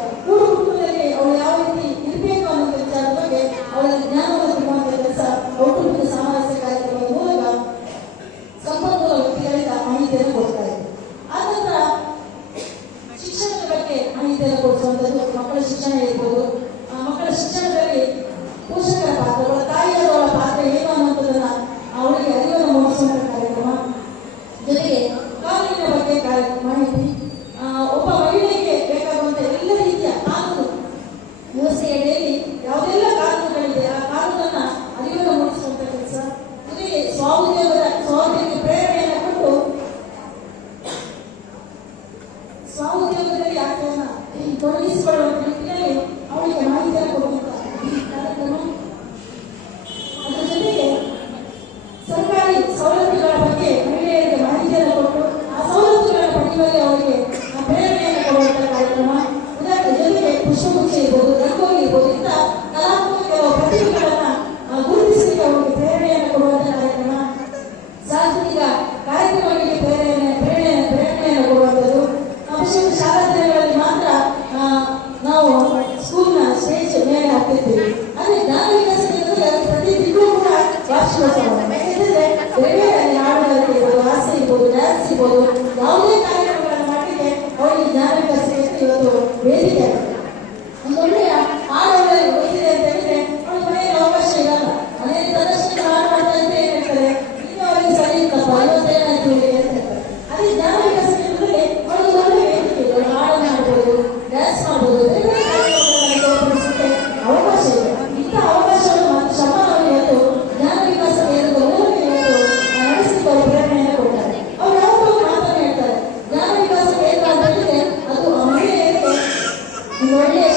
ವಹಿಸಿಕೊಳ್ತಾಳೆ ಕೂಡು ಒಳ್ಳೆ ಕಾರ್ಯಕ್ರಮಗಳನ್ನು ಮಾಡಿದೆ ಅವರಿಗೆ ಜ್ಞಾನ ಇವತ್ತು ವೇದಿಕೆ.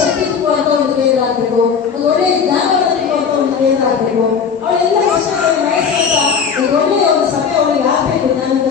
ಶಕ್ತಿ ಒಂದು ಪ್ರೇಯರ್ ಆಗಬೇಕು ಒಂದು ಒಳ್ಳೆಯ ಜ್ಞಾನಗಳನ್ನು ಕೊಡ್ತಾ ಒಂದು ಪ್ರೇಯರ್ ಆಗಬೇಕು. ಅವಳೆಲ್ಲ ವರ್ಷಗಳ ಒಳ್ಳೆಯ ಒಂದು ಸಭೆ ಅವಳಿಗೆ ಆಗಬೇಕು ಜ್ಞಾನದ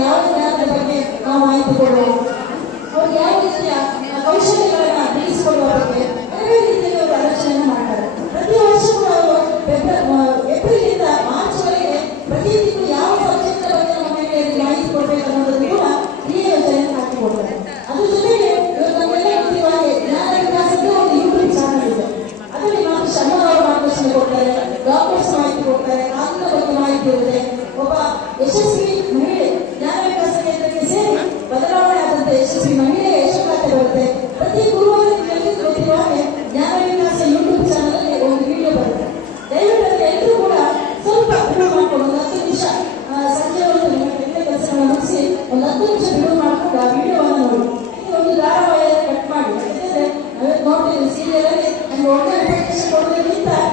ಯಾವ ಜ್ಞಾನದ ಬಗ್ಗೆ ನಾವು ಆಯ್ದುಕೊಳ್ಳುವ ಅವ್ರಿಗೆ ಯಾವ ರೀತಿಯ ಕೌಶಲ್ಯ acreditar.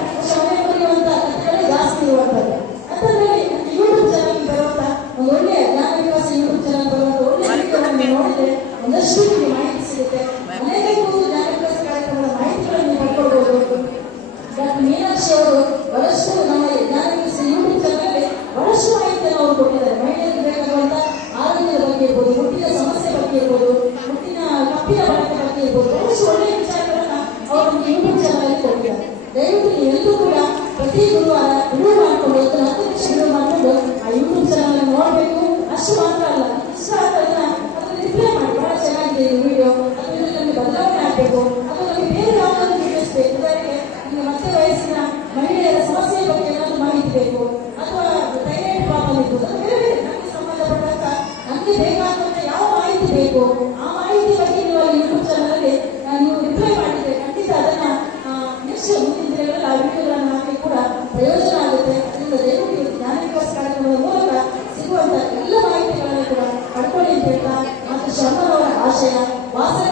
ಅಷ್ಟು ಮಾತ್ರ ಅಲ್ಲ ಇಷ್ಟ ಆಗ್ತಾ ಮಾಡಿ ಬಹಳ ಚೆನ್ನಾಗಿದೆ ಈ ವಿಡಿಯೋ ಅದರಿಂದ ನನಗೆ ಬದಲಾವಣೆ ಆಗಬೇಕು ಅದು ನಮಗೆ ಬೇರೆ ಯಾವುದಾದ್ರು ವಿಡಿಯೋಸ್ ಬೇಕು ಉದಾಹರಣೆಗೆ ಈಗ ಮತ್ತೆ ವಯಸ್ಸಿನ ಮಹಿಳೆಯರ ಸಮಸ್ಯೆ ಬಗ್ಗೆ ಏನಾದರೂ ಮಾಹಿತಿ ಬೇಕು ಅಥವಾ ಥೈರಾಯ್ಡ್ ಪ್ರಾಬ್ಲಮ್ ಇರ್ಬೋದು ಅದು ಬೇರೆ ನಮಗೆ ಸಂಬಂಧಪಟ್ಟಂಥ ನಮಗೆ ಬೇಕಾದಂಥ ಯಾವ ಮಾಹಿತಿ ಬೇಕು 忘记了，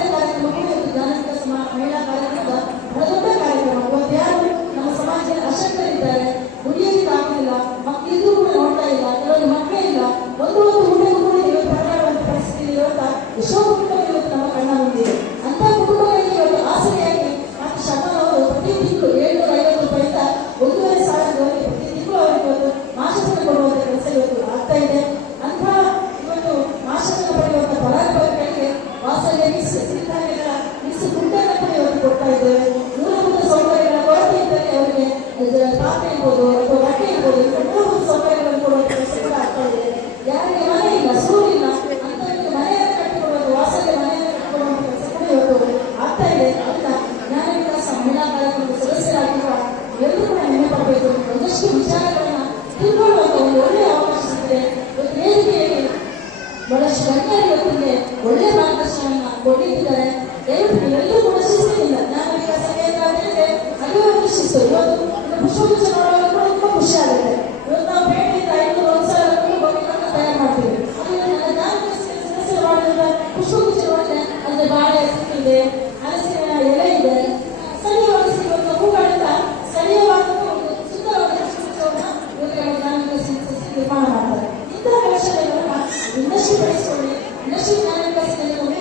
ಇಷ್ಟು ವಿಚಾರಗಳನ್ನ ಒಂದು ಒಳ್ಳೆಯ ಅವಕಾಶ ಸಿಕ್ಕರೆ ಒಂದು ವೇದಿಕೆಯಲ್ಲಿ ಬಹಳಷ್ಟು ಗಣ್ಯರು ಇವತ್ತಿಗೆ ಒಳ್ಳೆಯ ಮಾರ್ಗದರ್ಶನವನ್ನ ಕೊಟ್ಟಿದ್ದಾರೆ ದಯವಿಟ್ಟು ನೀವೆಲ್ಲರೂ ಕೂಡ ಶಿಸ್ತಿನಿಂದ ನಾನು ಈಗ ಸಭೆಯಲ್ಲಾಗಿದ್ರೆ ಶಿಸ್ತು ಇವತ್ತು った話だよな。みんなしてたりそうね。みんなしてないんですけど。